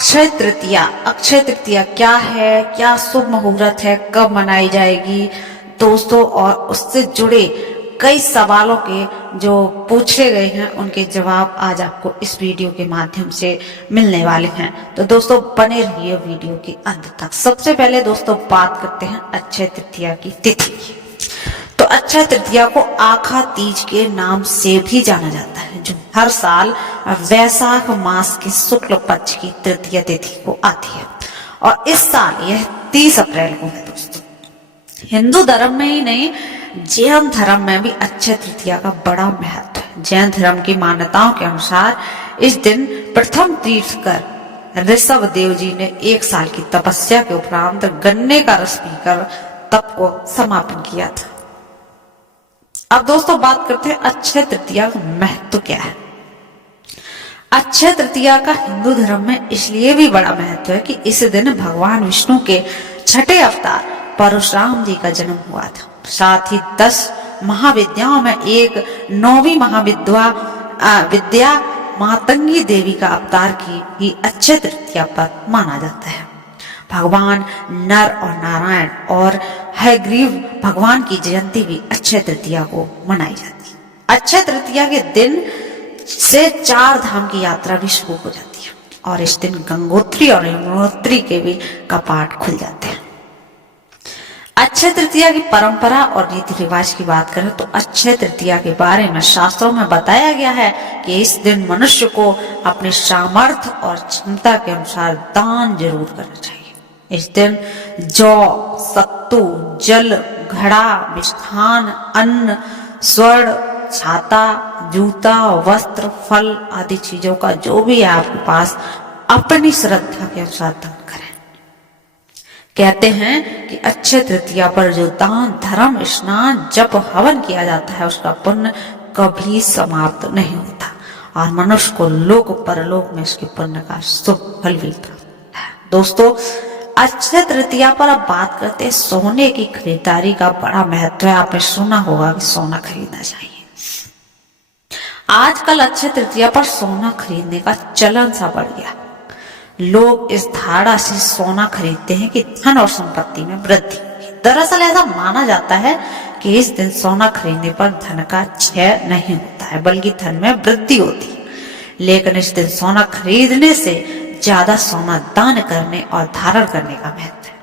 अक्षय तृतीया। अक्षय तृतीया क्या है, क्या शुभ मुहूर्त है, कब मनाई जाएगी दोस्तों, और उससे जुड़े कई सवालों के जो पूछे गए हैं उनके जवाब आज आपको इस वीडियो के माध्यम से मिलने वाले हैं। तो दोस्तों बने रहिए वीडियो के अंत तक। सबसे पहले दोस्तों बात करते हैं अक्षय तृतीया की तिथि की। तो अक्षय तृतीया को आखा तीज के नाम से भी जाना जाता है, जो हर साल वैशाख मास के शुक्ल पक्ष की तृतीय तिथि को आती है, और इस साल यह 30 अप्रैल को है दोस्तों। हिंदू धर्म में ही नहीं, जैन धर्म में भी अक्षय तृतीया का बड़ा महत्व है। जैन धर्म की मान्यताओं के अनुसार इस दिन प्रथम तीर्थकर ऋषभ देव जी ने 1 साल की तपस्या के उपरांत गन्ने का रस पीकर तप को समापन किया था। अब दोस्तों बात करते हैं अक्षय तृतीया का महत्व क्या है। अक्षय तृतीया का हिंदू धर्म में इसलिए भी बड़ा महत्व है कि इस दिन भगवान विष्णु के छठे अवतार परशुराम जी का जन्म हुआ था। साथ ही 10 महाविद्याओं में एक 9वीं विद्या मातंगी देवी का अवतार की भी अक्षय तृतीया पर माना जाता है। भगवान नर और नारायण और हयग्रीव भगवान की जयंती भी अक्षय तृतीया को मनाई जाती है। अक्षय तृतीया के दिन से 4 धाम की यात्रा भी शुरू हो जाती है, और इस दिन गंगोत्री और यमुनोत्री के भी कपाट खुल जाते हैं। अक्षय तृतीया की परंपरा और रीति रिवाज की बात करें तो अक्षय तृतीया के बारे में शास्त्रों में बताया गया है कि इस दिन मनुष्य को अपने सामर्थ्य और क्षमता के अनुसार दान जरूर करना चाहिए। इस दिन जौ, सत्तू, जल, घड़ा, मिष्ठान, अन्न, स्वर्ण, छाता, जूता, वस्त्र, फल आदि चीजों का जो भी है आपके पास अपनी श्रद्धा के अनुसार दान करें। कहते हैं कि अक्षय तृतीया पर जो दान, धर्म, स्नान, जप, हवन किया जाता है उसका पुण्य कभी समाप्त नहीं होता, और मनुष्य को लोक परलोक में इसके पुण्य का शुभ फल भी प्राप्त है। दोस्तों अक्षय तृतीया पर अब बात करते हैं सोने की खरीदारी का बड़ा महत्व है। आपने सुना होगा कि सोना खरीदना चाहिए। आजकल अक्षय तृतीया पर सोना खरीदने का चलन सा बढ़ गया। लोग इस धारणा से सोना खरीदते हैं कि धन और संपत्ति में वृद्धि होगी। दरअसल ऐसा माना जाता है कि इस दिन सोना खरीदने पर धन का क्षय नहीं होता है, बल्कि धन में वृद्धि होती है। लेकिन इस दिन सोना खरीदने से ज्यादा सोना दान करने और धारण करने का महत्व है।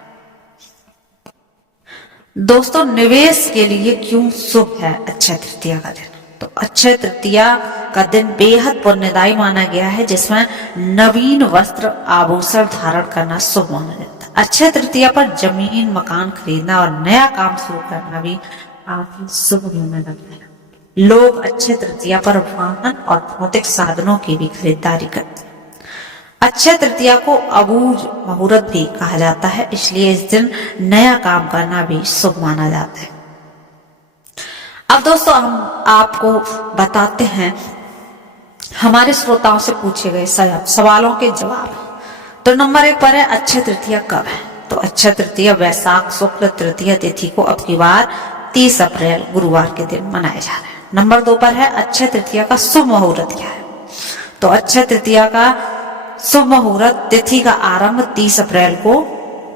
दोस्तों निवेश के लिए क्यों शुभ है अक्षय तृतीया का दिन? तो अक्षय तृतीया का दिन बेहद पुण्यदायी माना गया है, जिसमें नवीन वस्त्र आभूषण धारण करना शुभ माना जाता है। अक्षय तृतीया पर जमीन, मकान खरीदना और नया काम शुरू करना भी काफी शुभ माना जाता है। लोग अक्षय तृतीया पर वाहन और भौतिक साधनों की भी खरीदारी करते हैं। अक्षय तृतीया को अबूझ मुहूर्त भी कहा जाता है, इसलिए इस दिन नया काम करना भी शुभ माना जाता है। अब दोस्तों हम आपको बताते हैं हमारे श्रोताओं से पूछे गए सवालों के जवाब। तो नंबर 1 पर है अक्षय तृतीया कब है? तो अक्षय तृतीया वैशाख शुक्ल तृतीय तिथि को अब की बार 30 अप्रैल गुरुवार के दिन मनाया जा रहा है। नंबर 2 पर है अक्षय तृतीया का शुभ मुहूर्त क्या है? तो अक्षय तृतीया का शुभ मुहूर्त तिथि का आरंभ 30 अप्रैल को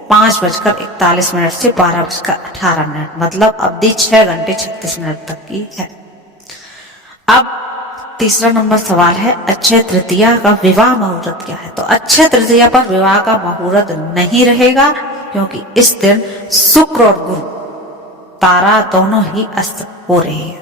5:41 से 12:18, मतलब अवधि 6 घंटे 36 मिनट तक की है। अब तीसरा नंबर सवाल है अक्षय तृतीया का विवाह मुहूर्त क्या है? तो अक्षय तृतीया पर विवाह का मुहूर्त नहीं रहेगा, क्योंकि इस दिन शुक्र और गुरु तारा दोनों ही अस्त हो रहे हैं।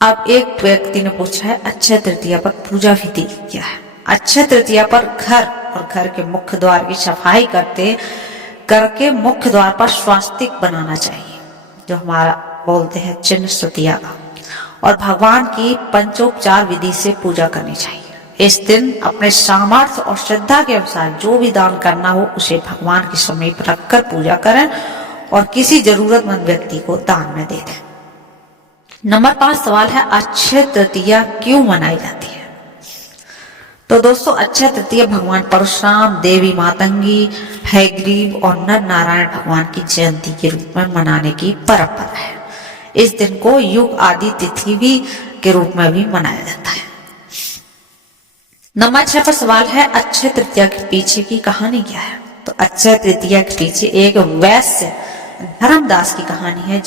अब एक व्यक्ति ने पूछा है अक्षय तृतीया पर पूजा विधि क्या है? अक्षय तृतीया पर घर और घर के मुख्य द्वार की सफाई करके मुख्य द्वार पर स्वास्तिक बनाना चाहिए, जो हमारा बोलते हैं चिन्ह तृतीया का, और भगवान की पंचोपचार विधि से पूजा करनी चाहिए। इस दिन अपने सामर्थ्य और श्रद्धा के अनुसार जो भी दान करना हो उसे भगवान के समीप रखकर पूजा करें और किसी जरूरतमंद व्यक्ति को दान में दे दें। नंबर 5 सवाल है अक्षय तृतीया क्यों मनाई जाती है? तो दोस्तों अक्षय तृतीया भगवान परशुराम, देवी मातंगी, हयग्रीव और नर नारायण भगवान की जयंती के रूप में मनाने की परंपरा है। इस दिन को युग आदि तिथि भी के रूप में भी मनाया जाता है। नंबर 6 पर सवाल है अक्षय तृतीया के पीछे की कहानी क्या है। तो अक्षय तृतीया के पीछे एक वैश्य धर्मदास की कहानी है,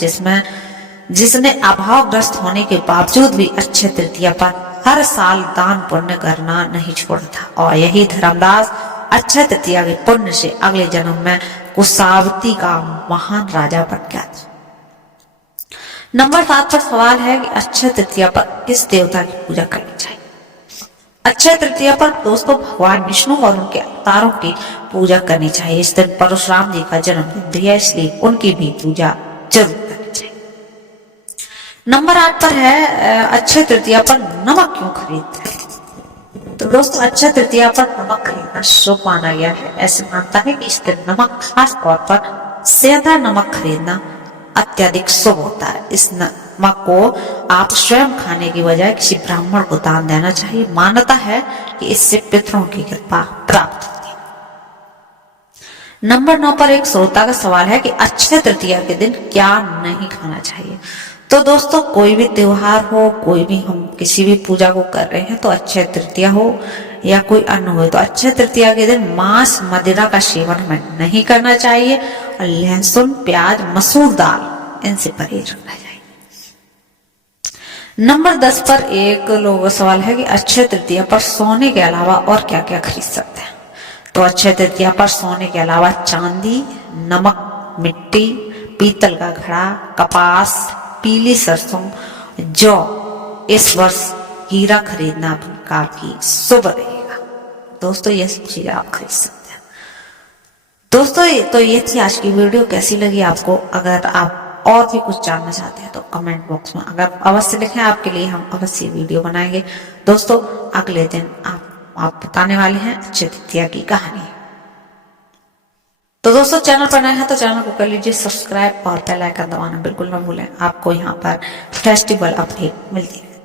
जिसने अभावग्रस्त होने के बावजूद भी अक्षय तृतीया पर हर साल दान पुण्य करना नहीं छोड़ा था, और यही धर्मदास अक्षय तृतीया के पुण्य से अगले जन्म में कुशावती का महान राजा बन गया था। नंबर 7 पर सवाल है कि अक्षय तृतीया पर किस देवता की पूजा करनी चाहिए। अक्षय तृतीया पर दोस्तों भगवान विष्णु और उनके अवतारों की पूजा करनी चाहिए। इस दिन परशुराम जी का जन्मदिन भी है, इसलिए उनकी भी पूजा जरूर करनी चाहिए। नंबर 8 पर है अक्षय तृतीया पर नमक क्यों खरीदते हैं। तो दोस्तों अक्षय तृतीया पर नमक खरीदना शुभ माना गया है। ऐसे मानता है कि इस दिन नमक, खास तौर पर सेंधा नमक खरीदना अत्यधिक शुभ होता है। इस नमक को आप स्वयं खाने की बजाय किसी ब्राह्मण को दान देना चाहिए। मान्यता है कि इससे पितरों की कृपा प्राप्त होती है। नंबर 9 पर एक श्रोता का सवाल है कि अक्षय तृतीया के दिन क्या नहीं खाना चाहिए। तो दोस्तों कोई भी त्योहार हो, कोई भी हम किसी भी पूजा को कर रहे हैं, तो अक्षय तृतीया हो या कोई अन्य हो, तो अक्षय तृतीया के दिन मांस मदिरा का सेवन हमें नहीं करना चाहिए, और लहसुन, प्याज, मसूर दाल इनसे परहेज रखना चाहिए। नंबर 10 पर एक लोगों का सवाल है कि अक्षय तृतीया पर सोने के अलावा और क्या क्या खरीद सकते हैं। तो अक्षय तृतीया पर सोने के अलावा चांदी, नमक, मिट्टी, पीतल का घड़ा, कपास, पीली सरसों, जौ, इस वर्ष हीरा खरीदना भी काफी शुभ रहेगा। दोस्तों ये सब चीजें आप खरीद सकते हैं। दोस्तों ये थी आज की वीडियो। कैसी लगी आपको? अगर आप और भी कुछ जानना चाहते हैं तो कमेंट बॉक्स में अगर अवश्य लिखें, आपके लिए हम अवश्य वीडियो बनाएंगे। दोस्तों अगले दिन आप बताने वाले हैं अक्षय तृतीया की कहानी। तो दोस्तों चैनल पर नए हैं तो चैनल को कर लीजिए सब्सक्राइब और बेल आइकन दबाना बिल्कुल ना भूलें। आपको यहाँ पर फेस्टिवल अपडेट मिलती है।